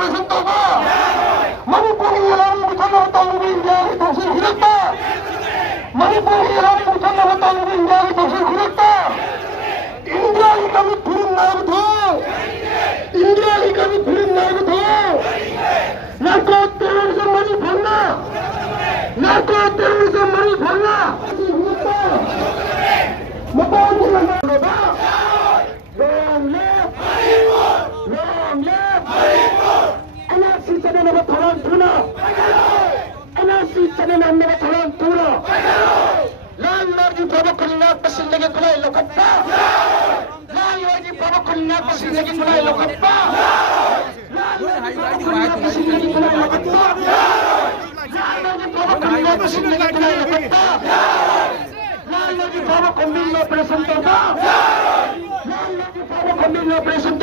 operation Tauba. Manipuri Iran Mutana Tauba India Tauhid Hirakta. Manipuri Iran Mutana Tauba India Tauhid Hirakta. India ikami phurin nagtho. India ikami phurin nagtho. Narco terrorism mani bhanna. Narco terrorism mani bhanna. Long live! Long live! NRC channel number Tarantula! NRC channel number Tarantula! Lan Marji Baba Kulina Pasil lagi kulai lokappa! Lan Marji Baba Kulina Pasil lagi kulai lokappa! Lan Marji Baba Kulina Pasil lagi kulai lokappa! Lan Marji Baba Kulina Pasil lagi kulai lokappa! Lan Marji Baba Kulina Operation Tauba! Lan Marji Baba Kulina Operation